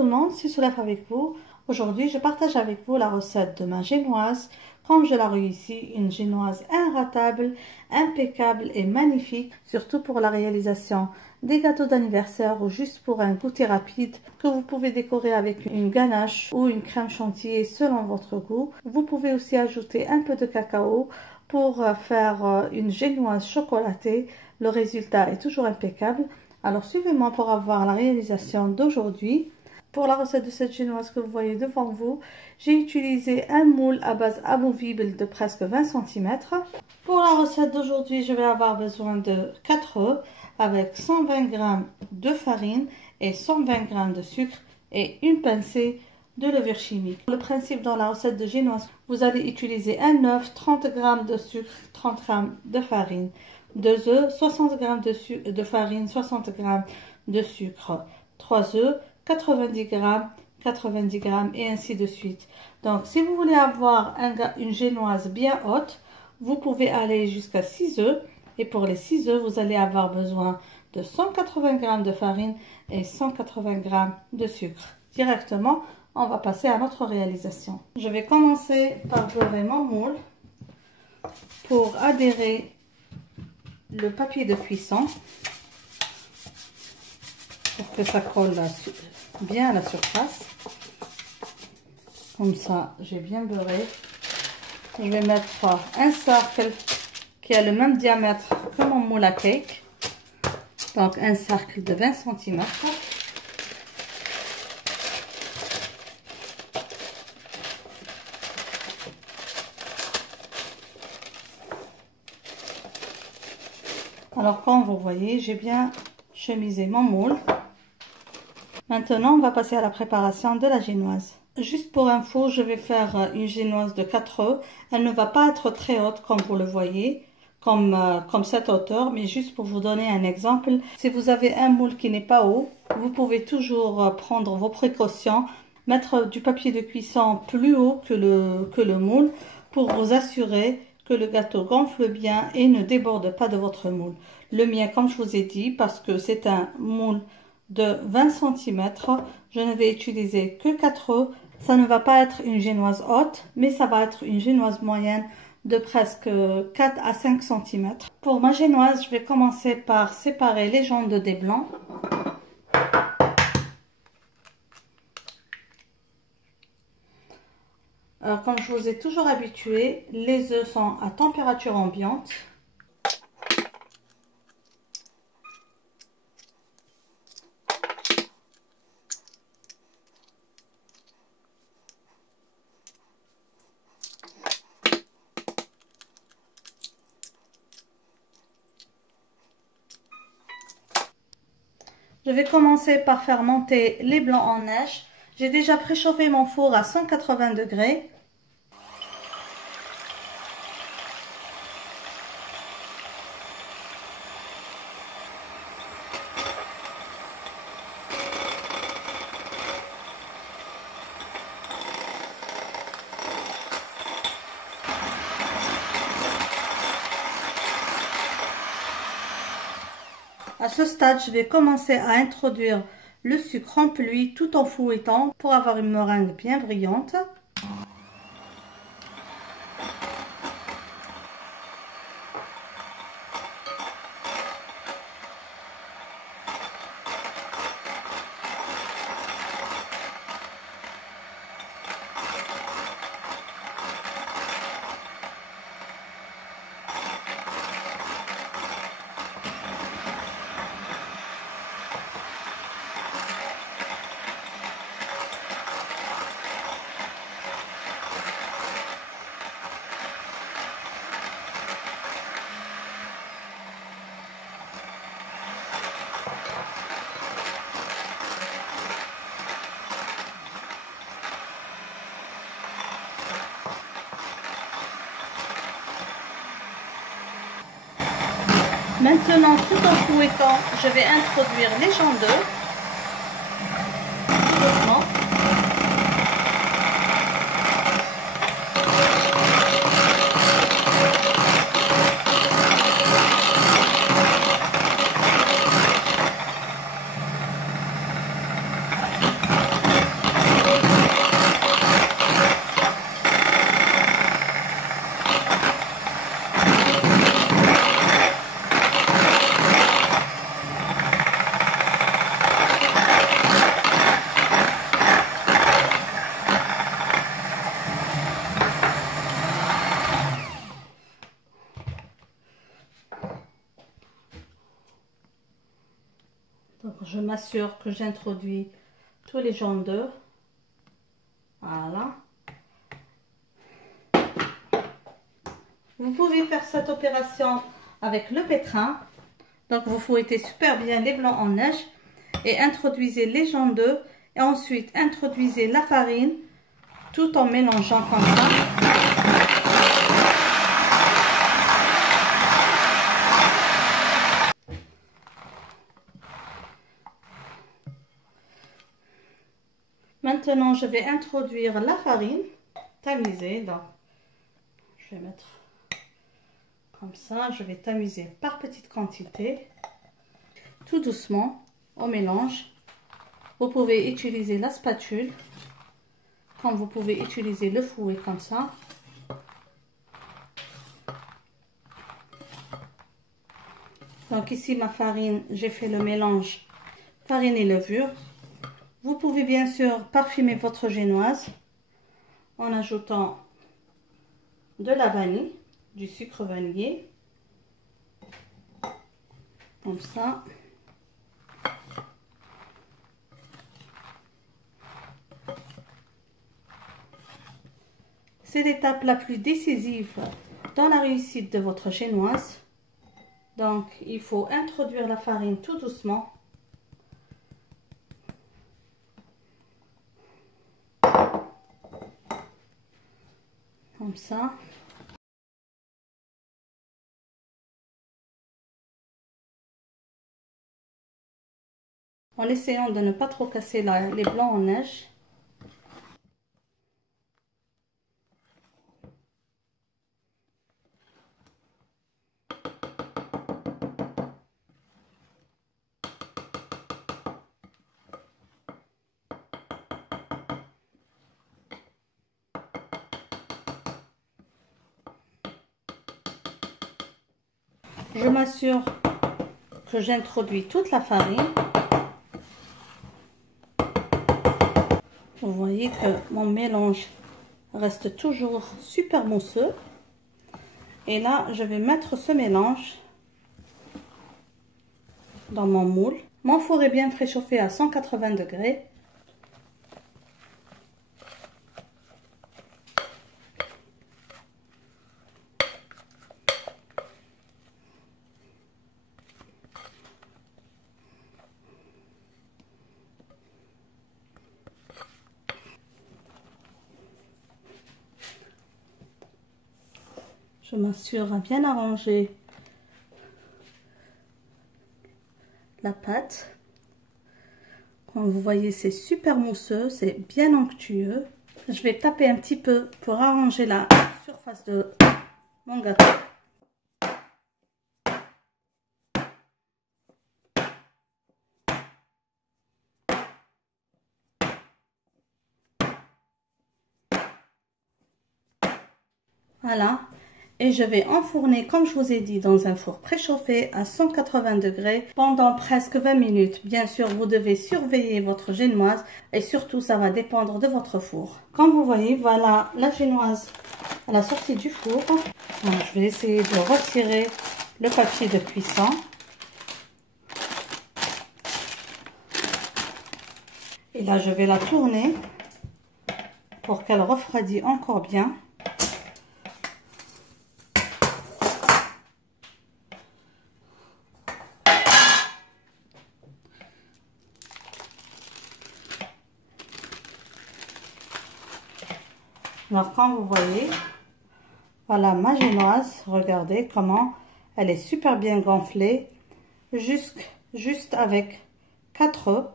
tout le monde, c'est Soulaf avec vous. Aujourd'hui, je partage avec vous la recette de ma génoise. Comme je la réussis, une génoise inratable, impeccable et magnifique, surtout pour la réalisation des gâteaux d'anniversaire ou juste pour un goûter rapide que vous pouvez décorer avec une ganache ou une crème chantilly selon votre goût. Vous pouvez aussi ajouter un peu de cacao pour faire une génoise chocolatée. Le résultat est toujours impeccable. Alors suivez-moi pour avoir la réalisation d'aujourd'hui. Pour la recette de cette génoise que vous voyez devant vous, j'ai utilisé un moule à base amovible de presque 20 cm. Pour la recette d'aujourd'hui, je vais avoir besoin de 4 œufs avec 120 g de farine et 120 g de sucre et une pincée de levure chimique. Le principe dans la recette de génoise, vous allez utiliser un œuf, 30 g de sucre, 30 g de farine, 2 œufs, 60 g de farine, 60 g de sucre, 3 œufs, 90 g, 90 g et ainsi de suite. Donc si vous voulez avoir une génoise bien haute, vous pouvez aller jusqu'à 6 œufs. Et pour les 6 œufs, vous allez avoir besoin de 180 g de farine et 180 g de sucre. Directement, on va passer à notre réalisation. Je vais commencer par beurrer mon moule pour adhérer le papier de cuisson pour que ça colle bien à la surface. Comme ça, j'ai bien beurré. Je vais mettre un cercle qui a le même diamètre que mon moule à cake. Donc un cercle de 20 cm. Alors comme vous voyez, j'ai bien chemisé mon moule. Maintenant, on va passer à la préparation de la génoise. Juste pour info, je vais faire une génoise de 4 œufs. Elle ne va pas être très haute comme vous le voyez, comme cette hauteur, mais juste pour vous donner un exemple. Si vous avez un moule qui n'est pas haut, vous pouvez toujours prendre vos précautions, mettre du papier de cuisson plus haut que le moule pour vous assurer que le gâteau gonfle bien et ne déborde pas de votre moule. Le mien, comme je vous ai dit, parce que c'est un moule de 20 cm, je ne vais utiliser que 4 œufs. Ça ne va pas être une génoise haute, mais ça va être une génoise moyenne de presque 4 à 5 cm. Pour ma génoise, je vais commencer par séparer les jaunes des blancs. Comme je vous ai toujours habitué, les œufs sont à température ambiante. Je vais commencer par faire monter les blancs en neige. J'ai déjà préchauffé mon four à 180 degrés. À ce stade, je vais commencer à introduire le sucre en pluie tout en fouettant pour avoir une meringue bien brillante. Maintenant, tout en fouettant, je vais introduire les jaunes d'œufs. Tout doucement. je m'assure que j'introduis tous les jaunes d'œufs. Voilà. Vous pouvez faire cette opération avec le pétrin. Donc vous fouettez super bien les blancs en neige et introduisez les jaunes d'œufs et ensuite introduisez la farine tout en mélangeant comme ça. Maintenant, je vais introduire la farine tamisée. Donc, je vais mettre comme ça. Je vais tamiser par petite quantité. Tout doucement, on mélange. Vous pouvez utiliser la spatule, comme vous pouvez utiliser le fouet comme ça. Donc ici, ma farine, j'ai fait le mélange farine et levure. Vous pouvez bien sûr parfumer votre génoise en ajoutant de la vanille, du sucre vanillé, comme ça. C'est l'étape la plus décisive dans la réussite de votre génoise. Donc, il faut introduire la farine tout doucement. Comme ça. En essayant de ne pas trop casser les blancs en neige. Je m'assure que j'introduis toute la farine. Vous voyez que mon mélange reste toujours super mousseux. Et là, je vais mettre ce mélange dans mon moule. Mon four est bien préchauffé à 180 degrés. Je m'assure à bien arranger la pâte. Comme vous voyez, c'est super mousseux, c'est bien onctueux. Je vais taper un petit peu pour arranger la surface de mon gâteau. Voilà. Et je vais enfourner, comme je vous ai dit, dans un four préchauffé à 180 degrés pendant presque 20 minutes. Bien sûr, vous devez surveiller votre génoise et surtout, ça va dépendre de votre four. Comme vous voyez, voilà la génoise à la sortie du four. Alors, je vais essayer de retirer le papier de cuisson. Et là, je vais la tourner pour qu'elle refroidisse encore bien. Alors, comme vous voyez, voilà ma génoise. Regardez comment elle est super bien gonflée. Juste avec 4 œufs.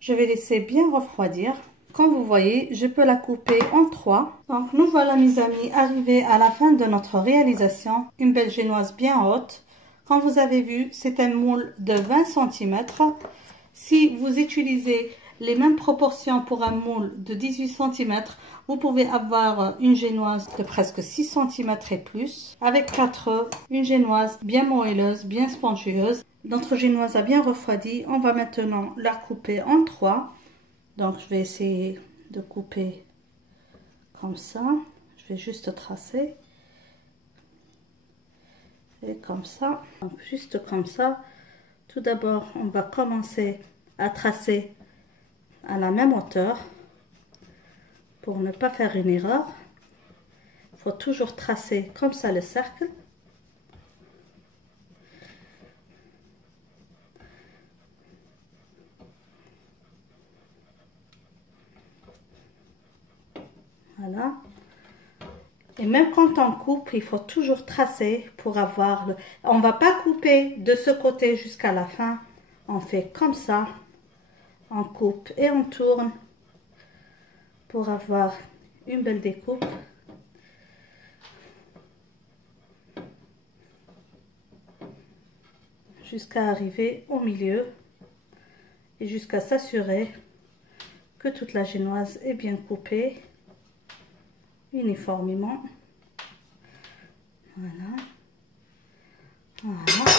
Je vais laisser bien refroidir. Comme vous voyez, je peux la couper en 3. Donc, nous voilà, mes amis, arrivés à la fin de notre réalisation. Une belle génoise bien haute. Comme vous avez vu, c'est un moule de 20 cm. Si vous utilisez les mêmes proportions pour un moule de 18 cm, vous pouvez avoir une génoise de presque 6 cm et plus. Avec 4 œufs, une génoise bien moelleuse, bien spongieuse. Notre génoise a bien refroidi. On va maintenant la couper en 3. Donc, je vais essayer de couper comme ça. Je vais juste tracer. Et comme ça. Donc, juste comme ça. Tout d'abord, on va commencer à tracer à la même hauteur pour ne pas faire une erreur. Il faut toujours tracer comme ça le cercle. Voilà. Et même quand on coupe, il faut toujours tracer pour avoir le... On ne va pas couper de ce côté jusqu'à la fin. On fait comme ça. On coupe et on tourne pour avoir une belle découpe. Jusqu'à arriver au milieu et jusqu'à s'assurer que toute la génoise est bien coupée uniformément. Voilà. Voilà.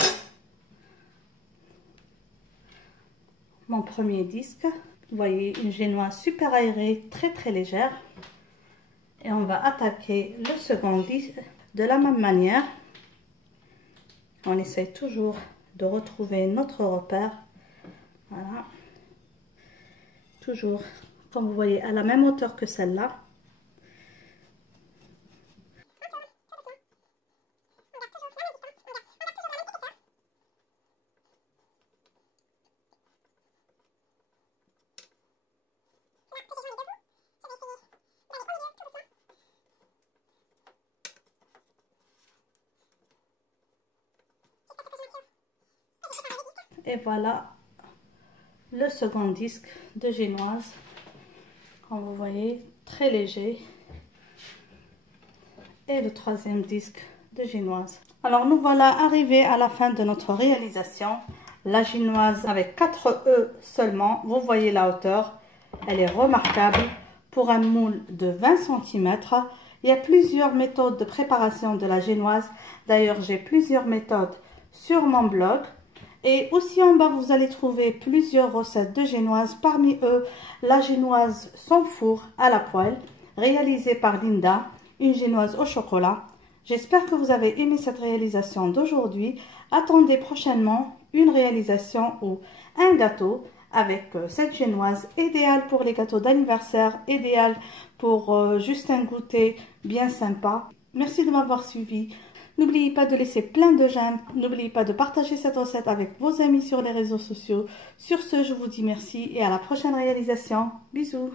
Mon premier disque. Vous voyez une génoise super aérée, très légère. Et on va attaquer le second disque de la même manière. On essaye toujours de retrouver notre repère. Voilà. Toujours, comme vous voyez, à la même hauteur que celle-là. Et voilà le second disque de génoise, comme vous voyez, très léger. Et le troisième disque de génoise. Alors nous voilà arrivés à la fin de notre réalisation. La génoise avec 4 E seulement, vous voyez la hauteur, elle est remarquable pour un moule de 20 cm. Il y a plusieurs méthodes de préparation de la génoise. D'ailleurs, j'ai plusieurs méthodes sur mon blog. Et aussi en bas, vous allez trouver plusieurs recettes de génoise. Parmi eux, la génoise sans four à la poêle, réalisée par Linda, une génoise au chocolat. J'espère que vous avez aimé cette réalisation d'aujourd'hui. Attendez prochainement une réalisation ou un gâteau avec cette génoise, idéale pour les gâteaux d'anniversaire, idéale pour juste un goûter bien sympa. Merci de m'avoir suivi. N'oubliez pas de laisser plein de j'aime. N'oubliez pas de partager cette recette avec vos amis sur les réseaux sociaux. Sur ce, je vous dis merci et à la prochaine réalisation. Bisous.